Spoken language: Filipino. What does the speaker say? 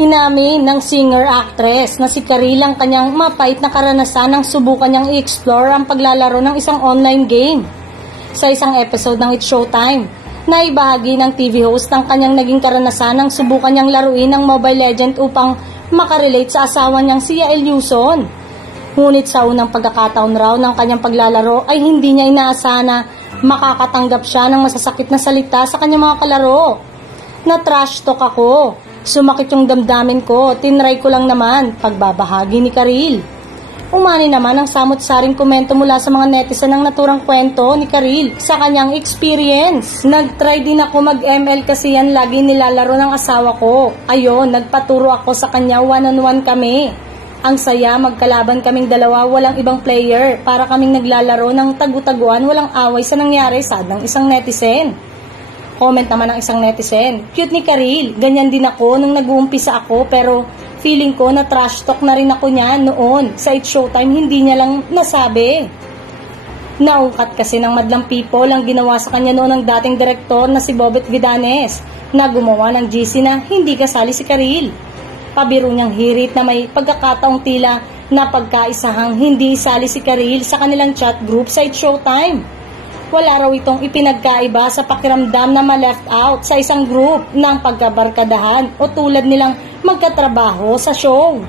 Inamin ng singer-actress na si Karil ang kanyang mapait na karanasan nang subukan niyang i-explore ang paglalaro ng isang online game. Sa isang episode ng It's Showtime, naibahagi ng TV host ang kanyang naging karanasan nang subukan niyang laruin ng Mobile Legend upang makarelate sa asawa niyang si Yael Yuson. Ngunit sa unang pagkakataon raw ng kanyang paglalaro ay hindi niya inaasahan na makakatanggap siya ng masasakit na salita sa kanyang mga kalaro. Na-trash talk ako. Sumakit yung damdamin ko, tinry ko lang naman, pagbabahagi ni Karil. Umani naman ang samot-saring komento mula sa mga netizen ng naturang kwento ni Karil sa kanyang experience. Nag-try din ako mag-ML kasi yan lagi nilalaro ng asawa ko. Ayon, nagpaturo ako sa kanya, one-on-one kami. Ang saya, magkalaban kaming dalawa, walang ibang player. Para kaming naglalaro ng tagu-taguan, walang away sa nangyari, sad ng isang netizen. Comment naman ng isang netizen, cute ni Karil, ganyan din ako nung nag-uumpisa ako pero feeling ko na trash talk na rin ako niya noon. Sa It's Showtime, hindi niya lang nasabi. Naungkat kasi ng madlang people ang ginawa sa kanya noon ng dating direktor na si Bobet Vidanes na gumawa ng GC na hindi kasali si Karil. Pabiro niyang hirit na may pagkakataong tila na pagkaisahang hindi isali si Karil sa kanilang chat group sa It's Showtime. Wala raw itong ipinagkaiba sa pakiramdam na ma-left out sa isang group ng pagkabarkadahan o tulad nilang magkatrabaho sa show.